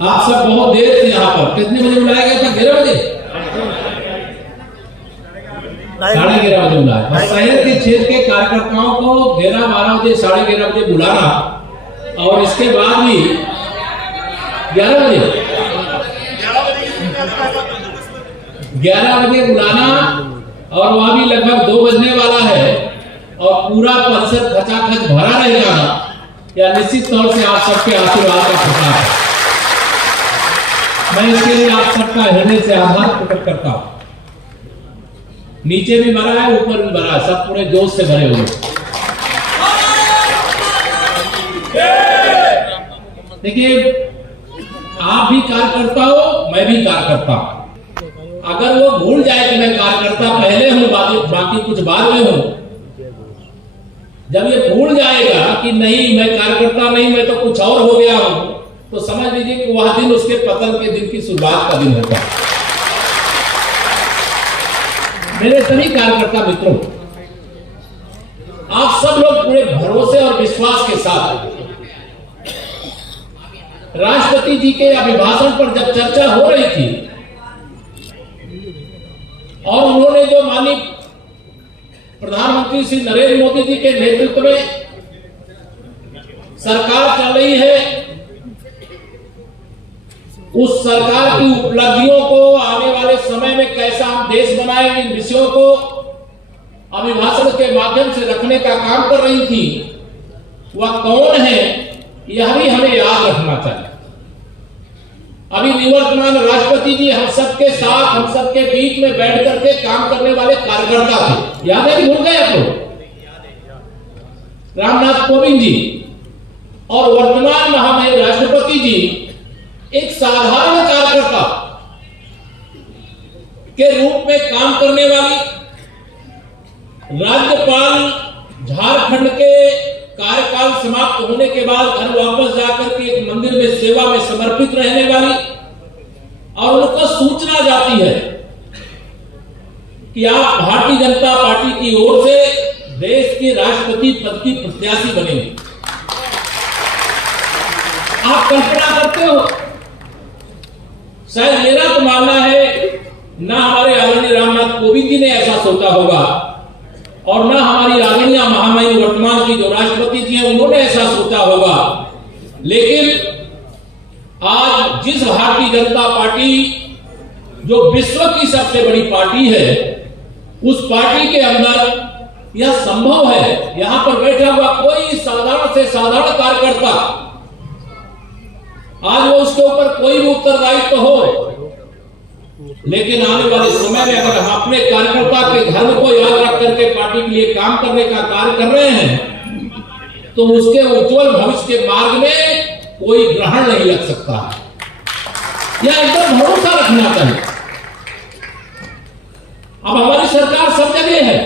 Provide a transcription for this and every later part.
आप सब बहुत देर से यहाँ पर, कितने बजे बुलाया गया था? 11 बजे, 11:30 बजे बुलाया। और शहर के क्षेत्र के कार्यकर्ताओं को 11, 12 बजे, 11:30 बजे बुलाना और इसके बाद भी 11 बजे बुलाना और वहां भी लगभग 2 बजने वाला है और पूरा परिसर खचाखच भरा रहेगा, या निश्चित तौर से आप सबके आशीर्वाद का प्रताप है। मैं इसके लिए आप सबका हृदय से आभार प्रकट करता हूं। नीचे भी भरा है, ऊपर भी भरा है, सब पूरे जोश से भरे हुए। देखिए, आप भी कार्यकर्ता हो, मैं भी कार्यकर्ता हूं। अगर वो भूल जाए कि मैं कार्यकर्ता पहले हूं, बाकी कुछ बाद में हूं, जब ये भूल जाएगा कि नहीं मैं कार्यकर्ता नहीं, मैं तो कुछ और हो गया हूं, तो समझ लीजिए कि वह दिन उसके पतन के दिन की शुरुआत का दिन होता है। मेरे सभी कार्यकर्ता मित्रों, आप सब लोग पूरे भरोसे और विश्वास के साथ राष्ट्रपति जी के अभिभाषण पर जब चर्चा हो रही थी और उन्होंने जो माननीय प्रधानमंत्री श्री नरेंद्र मोदी जी के नेतृत्व में सरकार चल रही है, उस सरकार की उपलब्धियों को आने वाले समय में कैसा हम देश बनाएंगे, इन विषयों को अभिभाषण के माध्यम से रखने का काम कर रही थी, वह कौन है यह भी हमें याद रखना चाहिए। अभी निवर्तमान राष्ट्रपति जी हम सबके साथ, हम सबके बीच में बैठ करके काम करने वाले कार्यकर्ता थे, याद है कि भूल गए आपको? रामनाथ कोविंद जी और वर्तमान महामहिम राष्ट्रपति जी एक साधारण कार्यकर्ता के रूप में काम करने वाली, राज्यपाल झारखंड के कार्यकाल समाप्त होने के बाद घर वापस जाकर के एक मंदिर में सेवा में समर्पित रहने वाली, और उनको सूचना जाती है कि आप भारतीय जनता पार्टी की ओर से देश के राष्ट्रपति पद की प्रत्याशी बनेंगे। आप कल्पना करते हो, शायद मेरा तो मानना है ना हमारे आदरणीय रामनाथ कोविंद जी ने ऐसा सोचा होगा और ना हमारी आदरणीय महामहिम वर्तमान की जो राष्ट्रपति जी हैं उन्होंने ऐसा सोचा होगा, लेकिन आज जिस भारतीय जनता पार्टी जो विश्व की सबसे बड़ी पार्टी है, उस पार्टी के अंदर यह संभव है। यहां पर बैठा हुआ कोई साधारण से साधारण कार्यकर्ता, आज वो उसके ऊपर कोई भी उत्तरदायित्व हो, लेकिन आने वाले समय में अगर हम अपने कार्यकर्ता के धर्म को याद रख करके पार्टी के लिए काम करने का कार्य कर रहे हैं, तो उसके उज्जवल भविष्य के मार्ग में कोई ग्रहण नहीं लग सकता है। यह एकदम भरोसा रखना चाहिए। अब हमारी सरकार सब जगह है,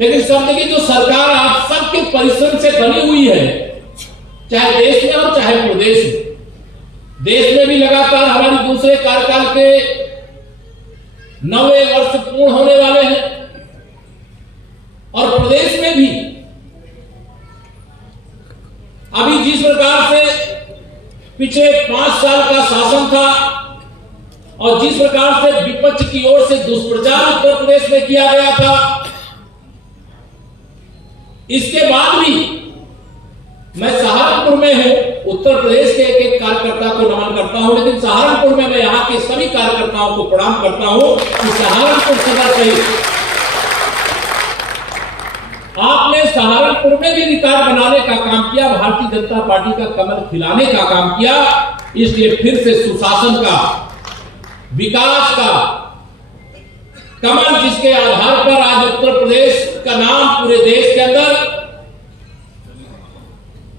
लेकिन सब जगह जो सरकार आप सबके परिश्रम से बनी हुई है, चाहे देश में हो चाहे प्रदेश में, देश में भी लगातार हमारी दूसरे कार्यकाल के 9वें वर्ष पूर्ण होने वाले हैं और प्रदेश में भी अभी जिस प्रकार से पिछले 5 साल का शासन था और जिस प्रकार से विपक्ष की ओर से दुष्प्रचार उत्तर प्रदेश में किया गया था, इसके बाद भी मैं सहारनपुर में हूं, उत्तर प्रदेश के एक एक कार्यकर्ता को नमन करता हूं, लेकिन सहारनपुर में मैं यहां के सभी कार्यकर्ताओं को प्रणाम करता हूं कि सहारनपुर सदर सहित आपने सहारनपुर में भी रिकॉर्ड बनाने का काम किया, भारतीय जनता पार्टी का कमल खिलाने का काम किया। इसलिए फिर से सुशासन का, विकास का कमल, जिसके आधार पर आज उत्तर प्रदेश का नाम पूरे देश के अंदर,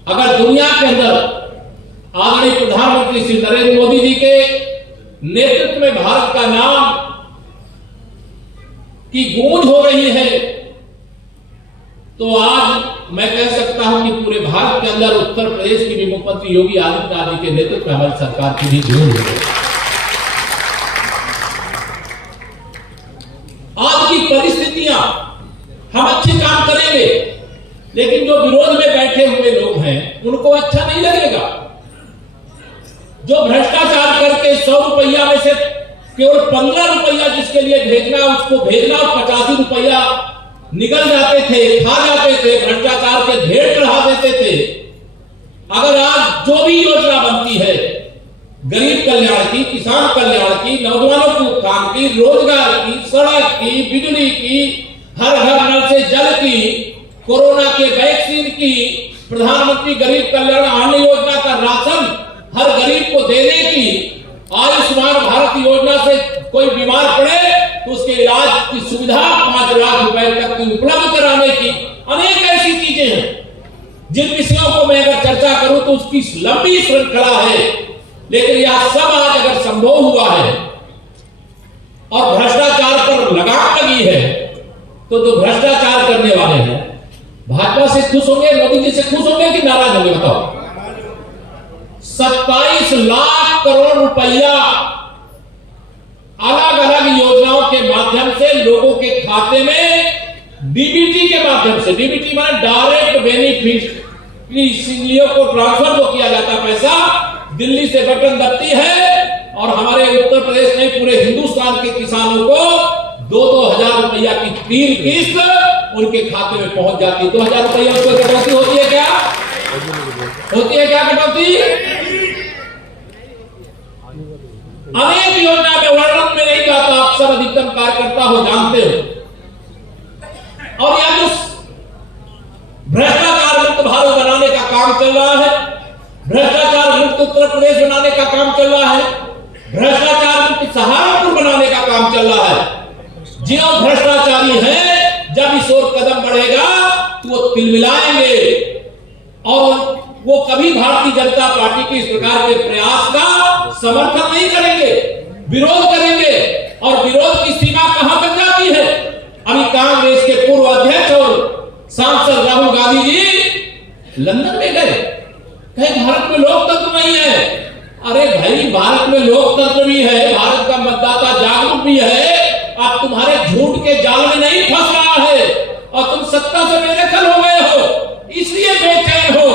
अगर दुनिया के अंदर आदरणीय प्रधानमंत्री श्री नरेंद्र मोदी जी के नेतृत्व में भारत का नाम की गूंज हो रही है, तो आज मैं कह सकता हूं कि पूरे भारत के अंदर उत्तर प्रदेश की भी मुख्यमंत्री योगी आदित्यनाथ जी के नेतृत्व में हमारी सरकार की भी गूंज हो रही है। आज की परिस्थितियां, हम अच्छे काम करेंगे, लेकिन जो विरोध में बैठे हुए लोग हैं उनको अच्छा नहीं लगेगा। जो भ्रष्टाचार करके 100 रुपया में से केवल 15 रुपया जिसके लिए भेजना उसको भेजना और 85 रुपया निकल जाते थे, खा जाते थे, भ्रष्टाचार के ढेर चढ़ा देते थे। अगर आज जो भी योजना बनती है, गरीब कल्याण की, किसान कल्याण की, नौजवानों के उत्थान की, रोजगार की, सड़क की, बिजली की, हर घर नल से जल की, कोरोना के वैक्सीन की, प्रधानमंत्री गरीब कल्याण अन्न योजना का राशन हर गरीब को देने की, आयुष्मान भारत योजना से कोई बीमार पड़े तो उसके इलाज की सुविधा 5 लाख रुपए तक की उपलब्ध कराने की अनेक ऐसी चीजें हैं जिन विषयों को मैं अगर चर्चा करूं तो उसकी लंबी श्रृंखला है। लेकिन यह सब आज अगर संभव हुआ है और भ्रष्टाचार पर लगाम लगी है तो जो भ्रष्टाचार करने वाले हैं भाजपा से खुश होंगे, मोदी जी से खुश होंगे कि नाराज होंगे? बताओ। 27 लाख करोड़ रुपया अलग अलग योजनाओं के माध्यम से लोगों के खाते में डीबीटी के माध्यम से, डीबीटी माने डायरेक्ट बेनिफिशियरियों को ट्रांसफर जो किया जाता पैसा दिल्ली से बटन दबती है और हमारे उत्तर प्रदेश में पूरे हिंदुस्तान के किसानों को 2-2 हजार रुपया की 3 किस्त उनके खाते में पहुंच जाती है। 2000 रुपया उसको कटौती होती है क्या? होती है क्या कटौती? अनेक योजना में वर्णन में नहीं जाता, अक्सर अधिकतम कार्यकर्ता हो जानते हो। और यह जो भ्रष्टाचार मुक्त भारत बनाने का काम चल रहा है, भ्रष्टाचार मुक्त उत्तर प्रदेश बनाने का काम चल रहा है, भ्रष्टाचार मुक्त सहारनपुर बनाने का काम चल रहा है। जो भ्रष्टाचारी है जब इस ओर कदम बढ़ेगा तो वो तिलमिलाएंगे और वो कभी भारतीय जनता पार्टी के इस प्रकार के प्रयास का समर्थन नहीं करेंगे, विरोध करेंगे। और विरोध की सीमा कहां तक जाती है? अभी कांग्रेस के पूर्व अध्यक्ष और सांसद राहुल गांधी जी लंदन में गए, कहे भारत में लोकतंत्र नहीं है। अरे भाई, भारत में लोकतंत्र भी है, भारत का मतदाता जागरूक भी है। अब तुम्हारे झूठ के जाल में नहीं फंस रहा है और तुम सत्ता से बेदखल हो गए हो, इसलिए बेचैन हो,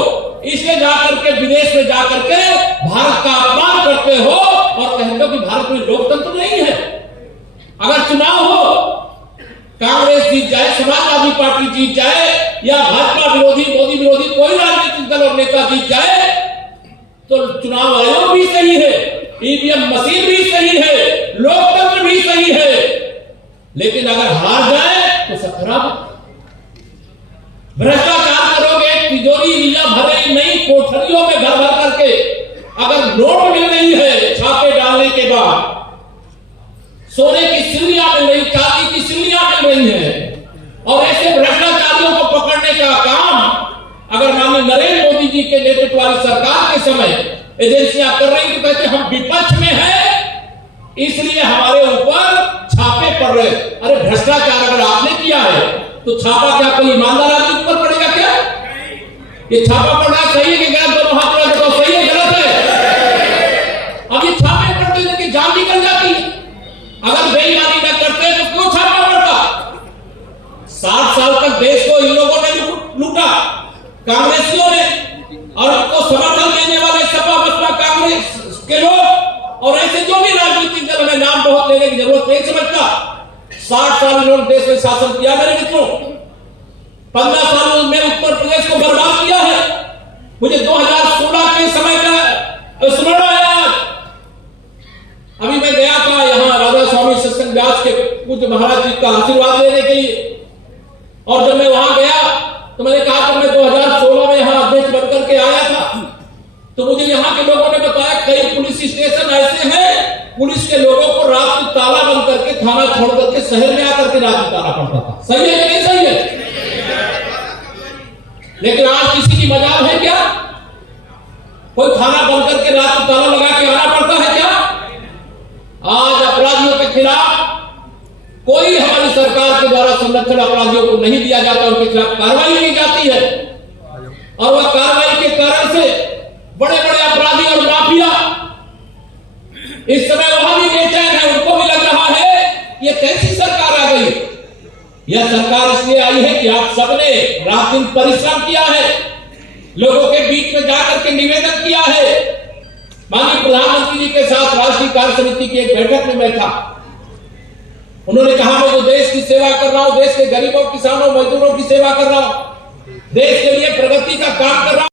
इसलिए जाकर के विदेश में जाकर के भारत का अपमान करते हो और कहते हो कि भारत में लोकतंत्र नहीं है। अगर चुनाव हो, कांग्रेस जीत जाए, समाजवादी पार्टी जीत जाए या भाजपा विरोधी, मोदी विरोधी कोई राजनीतिक दल और नेता जीत जाए तो चुनाव आयोग भी सही है, ईवीएम मशीन भी सही है, लोकतंत्र भी सही है। लेकिन अगर हार जाए तो सब खराब है। भ्रष्टाचार करोगे, तिजोरी नीला भरे नहीं, कोठरियों में भर भर करके अगर नोट मिल रही है छापे डालने के बाद, सोने की सिल्लियां मिल रही, चांदी की सिल्लियां मिल रही है और ऐसे भ्रष्टाचारियों को पकड़ने का काम अगर माननीय नरेंद्र मोदी जी के नेतृत्व वाली सरकार के समय एजेंसियां कर रही तो कहते हम विपक्ष में हैं इसलिए हमारे ऊपर छापे पड़ रहे। अरे भ्रष्टाचार अगर आपने किया है तो छापा क्या कोई ईमानदार आदमी ऊपर पड़ेगा क्या? ये छापा पड़ना सही है कि गलत? दोनों हाथ लगा तो सही है गलत है? अब ये छापे पड़ते हैं कि जान निकल जाती है। अगर बेईमानी न करते तो क्यों छापा पड़ता? 60 साल तक देश को इन लोगों ने लूटा, कांग्रेसियों ने, और उनको समर्थन देने वाले सपा बसपा कांग्रेस के लोग और ऐसे जो भी राजनीतिक दल, में नाम बहुत लेने की जरूरत नहीं समझता। 60 साल इन्होंने देश में शासन किया मेरे मित्रों, 15 साल में उत्तर प्रदेश को बर्बाद किया है। मुझे 2016 के समय का स्मरण आया। अभी मैं गया था यहाँ राधा स्वामी सत्संग व्यास के पूज्य महाराज जी का आशीर्वाद लेने के लिए, और जब मैं वहां गया तो मैंने कहा कि मैं 2016 में यहाँ अध्यक्ष बनकर के आया था, तो मुझे यहाँ के लोगों ने बताया कई पुलिस स्टेशन ऐसे हैं, पुलिस के लोगों को रात में ताला बंद करके, थाना छोड़ करके शहर में आकर के रात में ताला पड़ता था। सही है कि नहीं सही है? लेकिन आज किसी की मजाल है क्या? कोई थाना बंद करके रात में ताला लगा के आना पड़ता है क्या? आज अपराधियों के खिलाफ कोई हमारी सरकार के द्वारा संरक्षण अपराधियों को नहीं दिया जाता, उनके खिलाफ कार्रवाई की जाती है और वह कार्रवाई के कारण से बड़े बड़े अपराधी और माफिया इस समय वहां भी बेचैन है। उनको भी लग रहा है ये कैसी सरकार आ गई। यह सरकार इसलिए आई है कि आप सबने रात दिन परिश्रम किया है, लोगों के बीच में जाकर के निवेदन किया है। माननीय प्रधानमंत्री जी के साथ राष्ट्रीय कार्य समिति की एक बैठक में बैठा। उन्होंने कहा मैं तो देश की सेवा कर रहा हूं, देश के गरीबों, किसानों, मजदूरों की सेवा कर रहा हूं, देश के लिए प्रगति का काम कर रहा हूं।